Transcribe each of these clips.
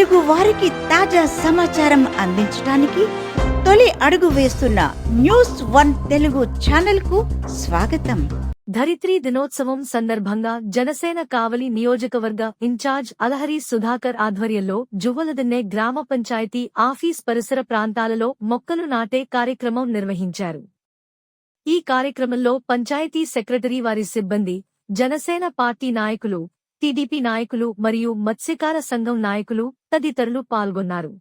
తెలుగు వారికి తాజా సమాచారం అందించడానికి తొలి అడుగు వేస్తున్న న్యూస్ వన్ తెలుగు ఛానల్కు స్వాగతం. ధరిత్రి దినోత్సవం సందర్భంగా జనసేన కావలి నియోజకవర్గ ఇన్ఛార్జ్ అలహరి సుధాకర్ ఆధ్వర్యంలో జువ్వలదిన్నె గ్రామ పంచాయతీ ఆఫీస్ పరిసర ప్రాంతాలలో మొక్కలు నాటే కార్యక్రమం నిర్వహించారు. ఈ కార్యక్రమంలో పంచాయతీ సెక్రటరీ వారి సిబ్బంది జనసేన పార్టీ నాయకులు టీడీపీ నాయకులు మరియు మత్స్యకార సంఘం నాయకులు తదితరులు పాల్గొన్నారు.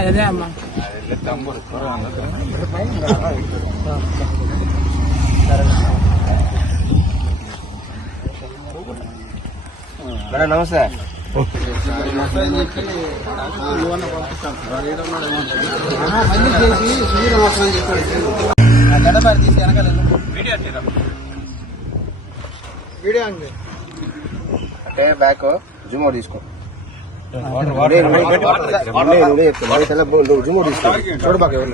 అదే అమ్మా. మేడం నమస్తే అంటే బ్యాక్ జూమ్ అవుట్ తీసుకో జూమ్ తీసుకో చూడు బాగా ఎవరు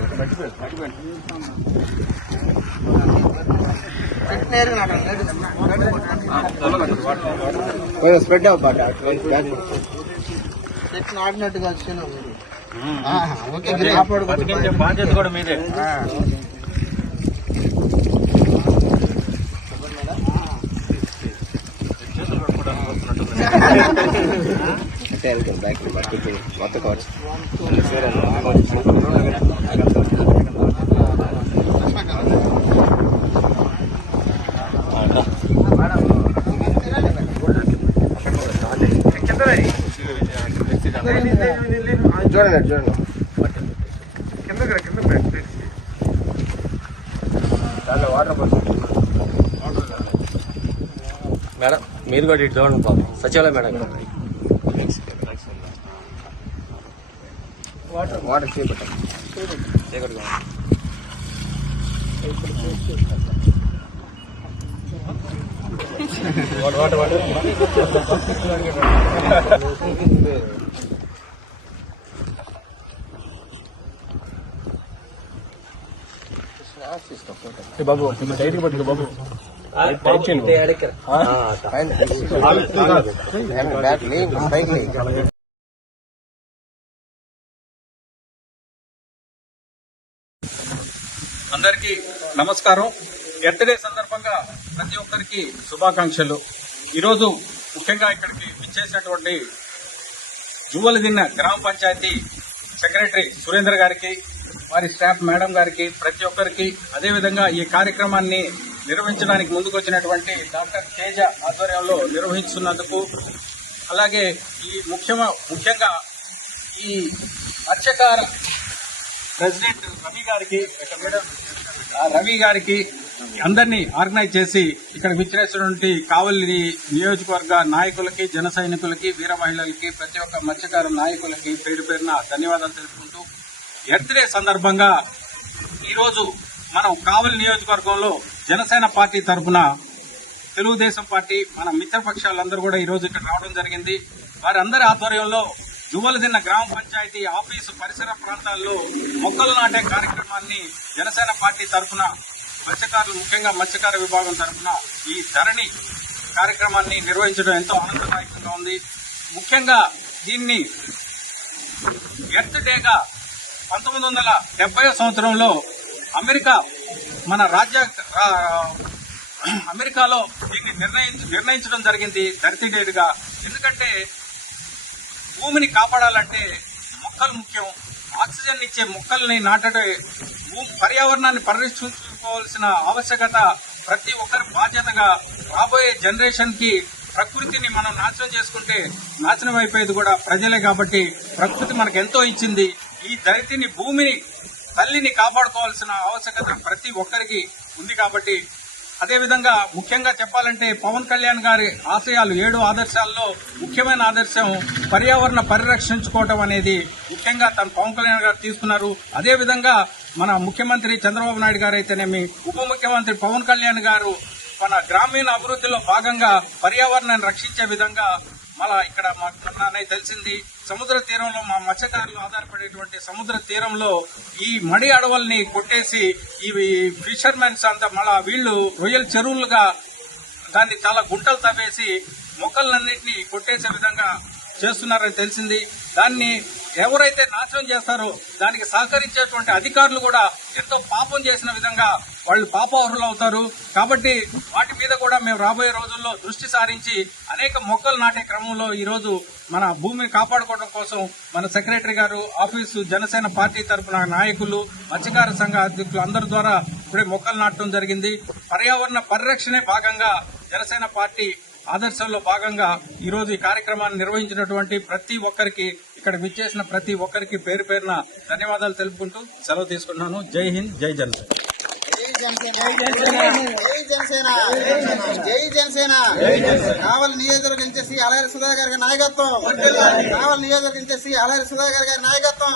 స్ప్రెడ్ అవ్వబాట నాటినట్టుగా వచ్చిన ఓకే బాధ్యత కూడా మీదే. అంటే బ్యాక్ మొత్తం కావచ్చు చూడండి చూడండి. దాంట్లో వాటర్ పడుతుంది మేడం మీరు కూడా ఇటు చూడండి బాబు. సచివాలయం మేడం ఇక్కడ. వాటర్ చేపట్టాలి చీకటిగా ఉంది. బాబు టైట్ పట్టుకో బాబు. అందరికీ నమస్కారం. ఎర్త్ డే సందర్భంగా ప్రతి ఒక్కరికి శుభాకాంక్షలు. ఈరోజు ముఖ్యంగా ఇక్కడికి విచ్చేసినటువంటి జువ్వలదిన్న గ్రామ పంచాయతీ సెక్రటరీ సురేందర్ గారికి వారి స్టాఫ్ మేడం గారికి ప్రతి ఒక్కరికి అదేవిధంగా ఈ కార్యక్రమాన్ని నిర్వహించడానికి ముందుకొచ్చినటువంటి డాక్టర్ తేజ ఆధ్వర్యంలో నిర్వహిస్తున్నందుకు అలాగే ఈ ముఖ్యమ ముఖ్యంగా ఈ మత్స్యకార ప్రెసిడెంట్ రవి గారికి మేడం, రవి గారికి అందరినీ ఆర్గనైజ్ చేసి ఇక్కడ విచ్చేసినటువంటి కావలి నియోజకవర్గ నాయకులకి జన సైనికులకి వీర మహిళలకి ప్రతి ఒక్క మత్స్యకార నాయకులకి పేరు పేరున ధన్యవాదాలు తెలుపుకుంటూ ఎర్త్ డే సందర్భంగా ఈరోజు మనం కావలి నియోజకవర్గంలో జనసేన పార్టీ తరఫున తెలుగుదేశం పార్టీ మన మిత్రపక్షాలందరూ కూడా ఈ ఇక్కడ రావడం జరిగింది. వారందరి ఆధ్వర్యంలో జువ్వలదిన్న గ్రామ పంచాయతీ ఆఫీసు పరిసర ప్రాంతాల్లో మొక్కలు నాటే కార్యక్రమాన్ని జనసేన పార్టీ తరఫున మత్స్యకారులు ముఖ్యంగా మత్స్యకార విభాగం తరఫున ఈ ధరణి కార్యక్రమాన్ని నిర్వహించడం ఎంతో ఆనందదాయకంగా ఉంది. ముఖ్యంగా దీన్ని ఎర్త్ డేగా పంతొమ్మిది వందల డెబ్బై సంవత్సరంలో అమెరికా మన రాజ్య అమెరికాలో దీన్ని నిర్ణయించ నిర్ణయించడం జరిగింది ధరతీ డేట్గా. ఎందుకంటే భూమిని కాపాడాలంటే మొక్కలు ముఖ్యం. ఆక్సిజన్ ఇచ్చే మొక్కల్ని నాటడే భూ- పర్యావరణాన్ని పరిరక్షించుకోవాల్సిన ఆవశ్యకత ప్రతి ఒక్కరి బాధ్యతగా రాబోయే జనరేషన్కి ప్రకృతిని మనం నాశనం చేసుకుంటే నాశనం అయిపోయేది కూడా ప్రజలే కాబట్టి ప్రకృతి మనకు ఎంతో ఇచ్చింది. ఈ ధరితిని భూమిని తల్లిని కాపాడుకోవాల్సిన ఆవశ్యకత ప్రతి ఒక్కరికి ఉంది కాబట్టి అదేవిధంగా ముఖ్యంగా చెప్పాలంటే పవన్ కళ్యాణ్ గారి ఆశయాలు ఏడు ఆదర్శాల్లో ముఖ్యమైన ఆదర్శం పర్యావరణ పరిరక్షించుకోవటం అనేది ముఖ్యంగా తన పవన్ కళ్యాణ్ గారు తీసుకున్నారు. అదేవిధంగా మన ముఖ్యమంత్రి చంద్రబాబు నాయుడు గారు అయితేనేమి ఉప ముఖ్యమంత్రి పవన్ కళ్యాణ్ గారు మన గ్రామీణ అభివృద్ధిలో భాగంగా పర్యావరణాన్ని రక్షించే విధంగా మళ్ళా ఇక్కడ మాకు మొన్ననే తెలిసింది సముద్ర తీరంలో మా మత్స్యకారులు ఆధారపడేటువంటి సముద్ర తీరంలో ఈ మడి అడవుల్ని కొట్టేసి ఇవి ఫిషర్మెన్స్ అంతా మళ్ళా వీళ్ళు రొయ్యల చెరువులుగా దాన్ని చాలా గుంటలు తవ్వేసి మొక్కలన్నింటినీ కొట్టేసే విధంగా చేస్తున్నారని తెలిసింది. దాన్ని ఎవరైతే నాశనం చేస్తారో దానికి సహకరించేటువంటి అధికారులు కూడా ఎంతో పాపం చేసిన విధంగా వాళ్ళు పాపహరులు అవుతారు. కాబట్టి వాటి మీద కూడా మేము రాబోయే రోజుల్లో దృష్టి సారించి అనేక మొక్కలు నాటే క్రమంలో ఈ రోజు మన భూమిని కాపాడుకోవడం కోసం మన సెక్రటరీ గారు ఆఫీసు జనసేన పార్టీ తరపున నాయకులు మత్స్యకార సంఘ అధ్యక్షులు అందరి ద్వారా ఇప్పుడే మొక్కలు నాటడం జరిగింది. పర్యావరణ పరిరక్షణే భాగంగా జనసేన పార్టీ ఆదర్శంలో భాగంగా ఈ రోజు ఈ కార్యక్రమాన్ని నిర్వహించినటువంటి ప్రతి ఒక్కరికి ఇక్కడ విచ్చేసిన ప్రతి ఒక్కరికి పేరు పేరున ధన్యవాదాలు తెలుపుకుంటూ సెలవు తీసుకుంటున్నాను. జై హింద్ జై జనసేన. జై జనసేన. కావలి నియోజకవర్గం ఇచ్చేసి అలహరి సుధాకర్ గారి నాయకత్వం. కావలి నియోజకవర్గం ఇచ్చేసి అలహరి సుధాకర్ గారి నాయకత్వం.